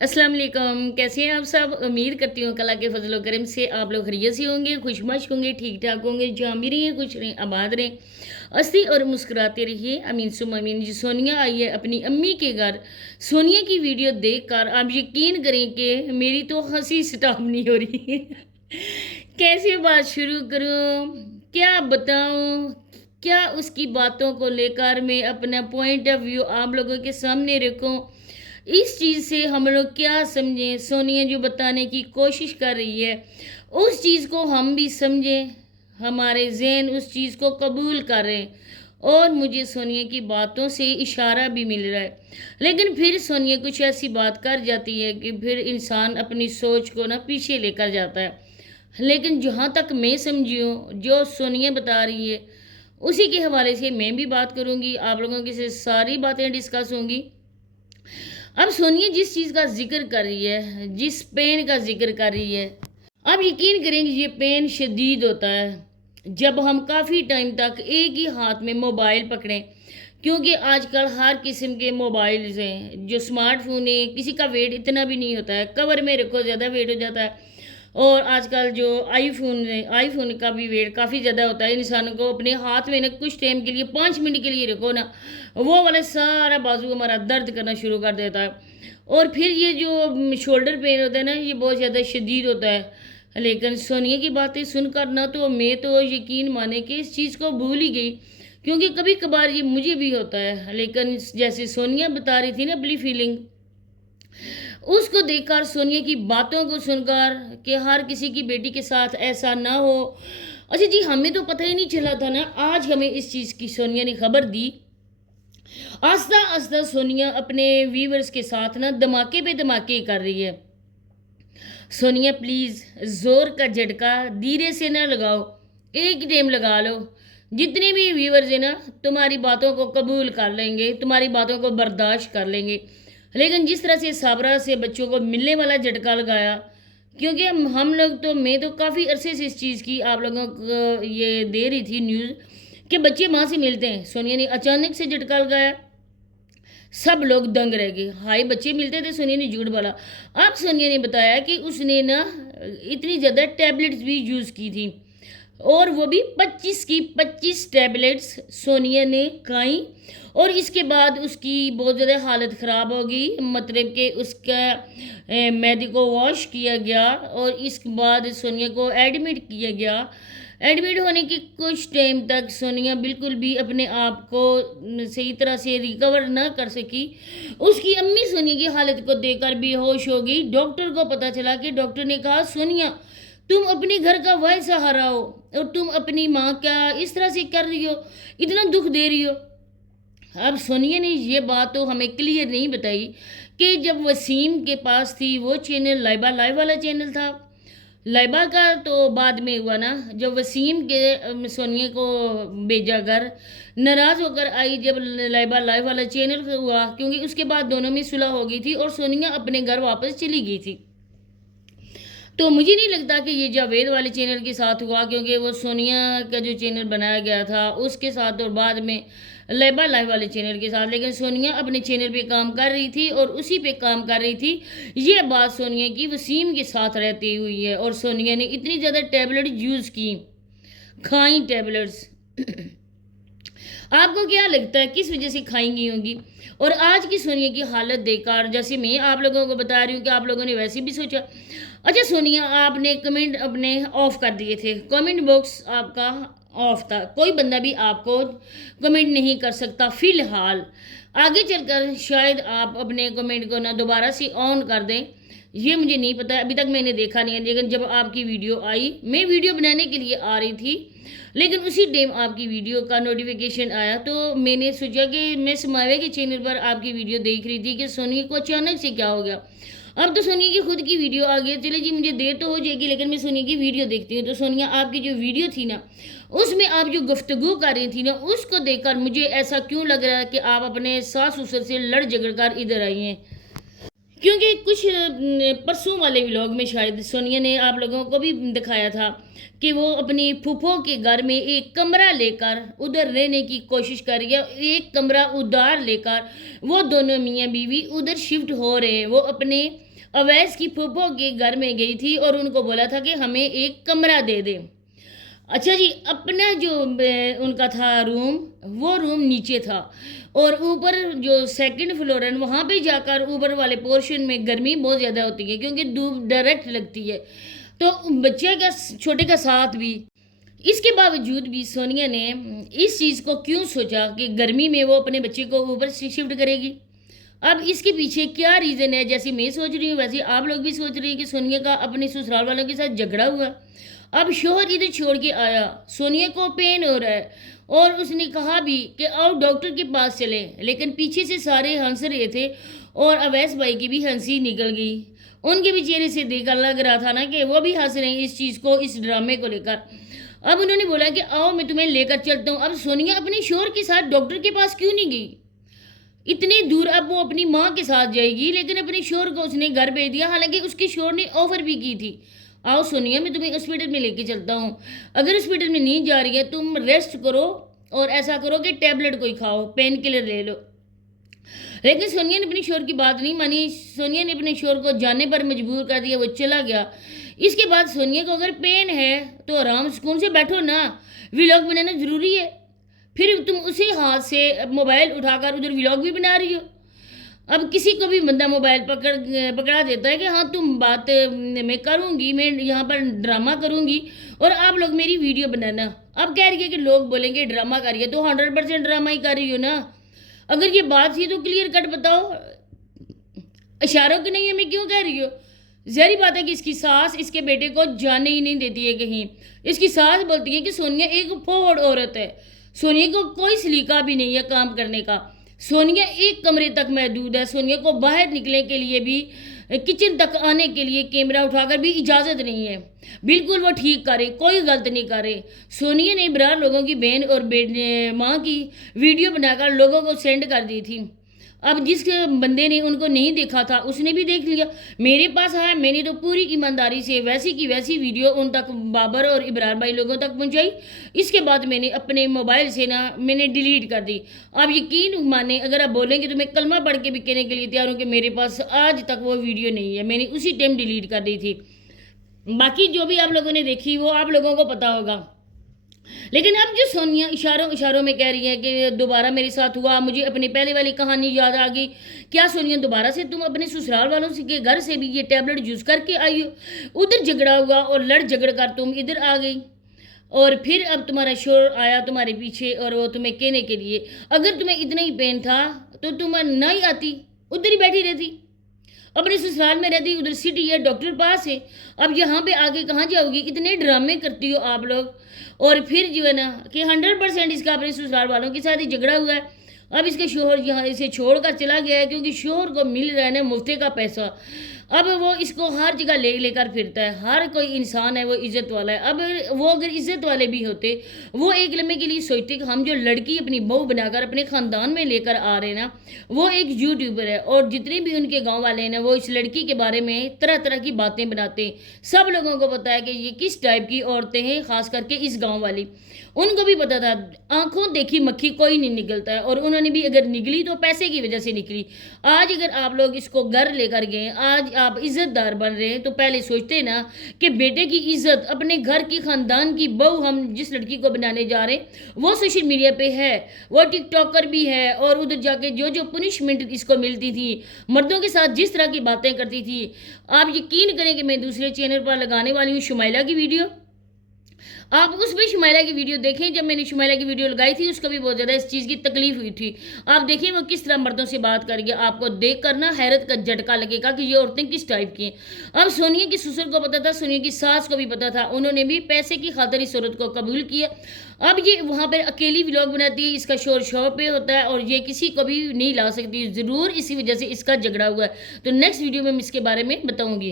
अस्सलाम वालेकुम। कैसे हैं आप सब? उम्मीद करती हूँ अल्लाह के फजल व करम से आप लोग खैरियत से होंगे, खुशमश होंगे, ठीक ठाक होंगे, जहाँ भी रहें खुश रहें, आबाद रहें, हंसते और मुस्कुराते रहिए। अमीन सुम अमीन। जी सोनिया आई है अपनी अम्मी के घर। सोनिया की वीडियो देखकर आप यकीन करें कि मेरी तो हंसी स्टॉप नहीं हो रही है। कैसे बात शुरू करूँ, क्या बताऊँ, क्या उसकी बातों को लेकर मैं अपना पॉइंट ऑफ व्यू आप लोगों के सामने रखूँ। इस चीज़ से हम लोग क्या समझें, सोनिया जो बताने की कोशिश कर रही है उस चीज़ को हम भी समझें, हमारे जहन उस चीज़ को कबूल करें। और मुझे सोनिया की बातों से इशारा भी मिल रहा है, लेकिन फिर सोनिया कुछ ऐसी बात कर जाती है कि फिर इंसान अपनी सोच को ना पीछे लेकर जाता है। लेकिन जहाँ तक मैं समझी हूँ, जो सोनिया बता रही है उसी के हवाले से मैं भी बात करूँगी, आप लोगों की से सारी बातें डिस्कस होंगी। अब सोनिया जिस चीज़ का जिक्र कर रही है, जिस पेन का जिक्र कर रही है, आप यकीन करेंगे ये पेन शदीद होता है जब हम काफ़ी टाइम तक एक ही हाथ में मोबाइल पकड़ें। क्योंकि आजकल हर किस्म के मोबाइल्स हैं, जो स्मार्टफोन है, किसी का वेट इतना भी नहीं होता है, कवर में रखो ज़्यादा वेट हो जाता है। और आजकल जो आईफोन है, आईफोन का भी वेट काफ़ी ज़्यादा होता है। इंसान को अपने हाथ में ना कुछ टाइम के लिए 5 मिनट के लिए रखो ना, वो वाला सारा बाजू हमारा दर्द करना शुरू कर देता है। और फिर ये जो शोल्डर पेन होता है ना, ये बहुत ज़्यादा शदीद होता है। लेकिन सोनिया की बातें सुनकर ना तो मैं तो यकीन माने कि इस चीज़ को भूल ही गई, क्योंकि कभी कभार ये मुझे भी होता है। लेकिन जैसे सोनिया बता रही थी ना अपनी फीलिंग, उसको देखकर, सोनिया की बातों को सुनकर कि हर किसी की बेटी के साथ ऐसा ना हो। अच्छा जी, हमें तो पता ही नहीं चला था ना, आज हमें इस चीज़ की सोनिया ने खबर दी। आस्ता आस्ता सोनिया अपने व्यूवर्स के साथ ना धमाके पे धमाके कर रही है। सोनिया प्लीज़ ज़ोर का झटका धीरे से ना लगाओ, एक टाइम लगा लो। जितने भी व्यूवर्स हैं ना, तुम्हारी बातों को कबूल कर लेंगे, तुम्हारी बातों को बर्दाश्त कर लेंगे। लेकिन जिस तरह से साबरा से बच्चों को मिलने वाला झटका लगाया, क्योंकि हम लोग तो, मैं तो काफ़ी अरसे से इस चीज़ की आप लोगों को ये दे रही थी न्यूज़ कि बच्चे माँ से मिलते हैं। सोनिया ने अचानक से झटका लगाया, सब लोग दंग रह गए। हाय, बच्चे मिलते थे, सोनिया ने झूठ बोला। अब सोनिया ने बताया कि उसने ना इतनी ज़्यादा टैबलेट्स भी यूज़ की थी, और वो भी 25 की 25 टैबलेट्स सोनिया ने खाई। और इसके बाद उसकी बहुत ज़्यादा हालत ख़राब हो गई, मतलब कि उसका मैदे को वॉश किया गया और इसके बाद सोनिया को एडमिट किया गया। एडमिट होने के कुछ टाइम तक सोनिया बिल्कुल भी अपने आप को सही तरह से रिकवर ना कर सकी। उसकी अम्मी सोनिया की हालत को देखकर बेहोश हो गई। डॉक्टर को पता चला कि डॉक्टर ने कहा, सोनिया तुम अपने घर का वह सहारा हो और तुम अपनी माँ क्या इस तरह से कर रही हो, इतना दुख दे रही हो। अब सोनिया ने ये बात तो हमें क्लियर नहीं बताई कि जब वसीम के पास थी वो चैनल लाइबा लाइव वाला चैनल था। लाइबा का तो बाद में हुआ ना, जब वसीम के सोनिया को भेजा घर, नाराज़ होकर आई जब लाइबा लाइव वाला चैनल हुआ, क्योंकि उसके बाद दोनों में सुलह हो गई थी और सोनिया अपने घर वापस चली गई थी। तो मुझे नहीं लगता कि ये जावेद वाले चैनल के साथ हुआ, क्योंकि वो सोनिया का जो चैनल बनाया गया था उसके साथ, और बाद में लाइबा लाइव वाले चैनल के साथ। लेकिन सोनिया अपने चैनल पे काम कर रही थी और उसी पे काम कर रही थी। ये बात सोनिया की वसीम के साथ रहती हुई है, और सोनिया ने इतनी ज़्यादा टैबलेट यूज़ की, खाई टैबलेट्स। आपको क्या लगता है किस वजह से खाएंगी होंगी? और आज की सोनिया की हालत देखकर, जैसे मैं आप लोगों को बता रही हूँ कि आप लोगों ने वैसे भी सोचा। अच्छा सोनिया, आपने कमेंट अपने ऑफ कर दिए थे, कमेंट बॉक्स आपका ऑफ था, कोई बंदा भी आपको कमेंट नहीं कर सकता फ़िलहाल। आगे चलकर शायद आप अपने कमेंट को ना दोबारा से ऑन कर दें, ये मुझे नहीं पता, अभी तक मैंने देखा नहीं है। लेकिन जब आपकी वीडियो आई, मैं वीडियो बनाने के लिए आ रही थी, लेकिन उसी टाइम आपकी वीडियो का नोटिफिकेशन आया, तो मैंने सोचा कि मैं समावे के चैनल पर आपकी वीडियो देख रही थी कि सोनिया को अचानक से क्या हो गया। अब तो सोनिया की खुद की वीडियो आ गई, चले जी मुझे देर तो हो जाएगी लेकिन मैं सोनिया की वीडियो देखती हूँ। तो सोनिया, आपकी जो वीडियो थी ना, उसमें आप जो गुफ्तगू कर रही थी ना, उसको देखकर मुझे ऐसा क्यों लग रहा है कि आप अपने सास ससुर से लड़ झगड़ कर इधर आई हैं। क्योंकि कुछ परसों वाले व्लॉग में शायद सोनिया ने आप लोगों को भी दिखाया था कि वो अपनी फूफो के घर में एक कमरा लेकर उधर रहने की कोशिश कर रही है, एक कमरा उधार लेकर वो दोनों मियाँ बीवी उधर शिफ्ट हो रहे हैं। वो अपने अवैस की फूफो के घर में गई थी और उनको बोला था कि हमें एक कमरा दे दे। अच्छा जी, अपना जो उनका था रूम, वो रूम नीचे था और ऊपर जो सेकंड फ्लोर है वहाँ पे जाकर ऊपर वाले पोर्शन में गर्मी बहुत ज़्यादा होती है क्योंकि धूप डायरेक्ट लगती है। तो बच्चे का छोटे का साथ भी, इसके बावजूद भी सोनिया ने इस चीज़ को क्यों सोचा कि गर्मी में वो अपने बच्चे को ऊपर शिफ्ट करेगी। अब इसके पीछे क्या रीज़न है, जैसे मैं सोच रही हूँ वैसे आप लोग भी सोच रहे हैं कि सोनिया का अपने ससुराल वालों के साथ झगड़ा हुआ। अब शोहर इधर छोड़ के आया, सोनिया को पेन हो रहा है और उसने कहा भी कि आओ डॉक्टर के पास चले, लेकिन पीछे से सारे हंस रहे थे और अवैस भाई की भी हंसी निकल गई। उनके भी चेहरे से देखकर लग रहा था ना कि वो भी हंस रहे हैं इस चीज़ को, इस ड्रामे को लेकर। अब उन्होंने बोला कि आओ मैं तुम्हें लेकर चलता हूँ। अब सोनिया अपने शोहर के साथ डॉक्टर के पास क्यों नहीं गई इतनी दूर? अब वो अपनी माँ के साथ जाएगी, लेकिन अपने शोहर को उसने घर भेज दिया, हालांकि उसके शोहर ने ऑफर भी की थी, आओ सोनिया मैं तुम्हें हॉस्पिटल में लेके चलता हूँ, अगर हॉस्पिटल में नींद जा रही है तुम रेस्ट करो और ऐसा करो कि टैबलेट कोई खाओ, पेन किलर ले लो। लेकिन सोनिया ने अपने शोहर की बात नहीं मानी। सोनिया ने अपने शोहर को जाने पर मजबूर कर दिया, वो चला गया। इसके बाद सोनिया को अगर पेन है तो आराम सुकून से बैठो ना, व्लॉग बनाना ज़रूरी है, फिर तुम उसी हाथ से मोबाइल उठाकर उधर व्लॉग भी बना रही हो। अब किसी को भी बंदा मोबाइल पकड़ा देता है कि हाँ तुम बात मैं करूँगी, मैं यहाँ पर ड्रामा करूँगी और आप लोग मेरी वीडियो बनाना। अब कह रही है कि लोग बोलेंगे ड्रामा कर रही है, तो 100% ड्रामा ही कर रही हो ना। अगर ये बात थी तो क्लियर कट बताओ, इशारों की नहीं है, मैं क्यों कह रही हो। जहरी बात है कि इसकी सास इसके बेटे को जाने ही नहीं देती है कहीं। इसकी सास बोलती है कि सोनिया एक फोड़ औरत है, सोनिया को कोई सलीका भी नहीं है काम करने का, सोनिया एक कमरे तक महदूद है, सोनिया को बाहर निकलने के लिए भी, किचन तक आने के लिए कैमरा उठाकर भी इजाज़त नहीं है। बिल्कुल वो ठीक करे, कोई गलत नहीं करे। सोनिया ने बरार लोगों की बहन और माँ की वीडियो बनाकर लोगों को सेंड कर दी थी। अब जिस बंदे ने उनको नहीं देखा था उसने भी देख लिया, मेरे पास आया, मैंने तो पूरी ईमानदारी से वैसी की वैसी वीडियो उन तक, बाबर और इब्रार भाई लोगों तक पहुंचाई। इसके बाद मैंने अपने मोबाइल से ना मैंने डिलीट कर दी। अब यकीन माने अगर आप बोलेंगे तो मैं कलमा पढ़ के भी कहने के लिए तैयार हूँ कि मेरे पास आज तक वो वीडियो नहीं है, मैंने उसी टाइम डिलीट कर दी थी। बाकी जो भी आप लोगों ने देखी वो आप लोगों को पता होगा। लेकिन अब जो सोनिया इशारों इशारों में कह रही है कि दोबारा मेरे साथ हुआ, मुझे अपनी पहले वाली कहानी याद आ गई। क्या सोनिया दोबारा से तुम अपने ससुराल वालों से के घर से भी ये टैबलेट यूज़ करके आई हो? उधर झगड़ा हुआ और लड़ झगड़ कर तुम इधर आ गई और फिर अब तुम्हारा शोर आया तुम्हारे पीछे और वो तुम्हें कहने के लिए, अगर तुम्हें इतना ही पेन था तो तुम ना ही आती, उधर ही बैठी रहती, अपने ससुराल में रहती, उधर सिटी है, डॉक्टर पास है। अब यहाँ पे आगे कहाँ जाओगी? इतने ड्रामे करती हो आप लोग। और फिर जो है ना कि 100% इसका अपने ससुराल वालों के साथ ही झगड़ा हुआ है। अब इसके शोहर यहाँ इसे छोड़कर चला गया है क्योंकि शोहर को मिल रहा है ना मुफ्ते का पैसा। अब वो इसको हर जगह लेकर फिरता है, हर कोई इंसान है वो इज़्ज़त वाला है। अब वो अगर इज़्ज़त वाले भी होते, वो एक लम्हे के लिए सोचते कि हम जो लड़की अपनी बहू बनाकर अपने ख़ानदान में लेकर आ रहे हैं ना, वो एक यूट्यूबर है और जितने भी उनके गांव वाले हैं ना वो इस लड़की के बारे में तरह तरह की बातें बनाते हैं। सब लोगों को पता है कि ये किस टाइप की औरतें हैं, ख़ास करके इस गाँव वाली। उनको भी पता था, आंखों देखी मक्खी कोई नहीं निकलता है और उन्होंने भी अगर निकली तो पैसे की वजह से निकली। आज अगर आप लोग इसको घर लेकर गए, आज आप इज्जतदार बन रहे हैं, तो पहले सोचते ना कि बेटे की इज्जत, अपने घर की खानदान की बहू हम जिस लड़की को बनाने जा रहे हैं वो सोशल मीडिया पे है, वो टिकटॉकर भी है और उधर जाके जो जो पनिशमेंट इसको मिलती थी, मर्दों के साथ जिस तरह की बातें करती थी। आप यकीन करें कि मैं दूसरे चैनल पर लगाने वाली हूँ शुमाइला की वीडियो, आप उसमें शुमाइला की वीडियो देखें। जब मैंने शुमाइला की वीडियो लगाई थी उसको भी बहुत ज़्यादा इस चीज़ की तकलीफ हुई थी। आप देखिए वो किस तरह मर्दों से बात करेंगे, आपको देख कर ना हैरत का झटका लगेगा कि ये औरतें किस टाइप की हैं। अब सोनिया की ससुर को पता था, सोनिया की सास को भी पता था, उन्होंने भी पैसे की खातिर इस औरत को कबूल किया। अब ये वहाँ पर अकेली व्लॉग बनाती है, इसका शोर शॉप पे होता है और ये किसी को भी नहीं ला सकती, ज़रूर इसी वजह से इसका झगड़ा हुआ है। तो नेक्स्ट वीडियो में मैं इसके बारे में बताऊँगी।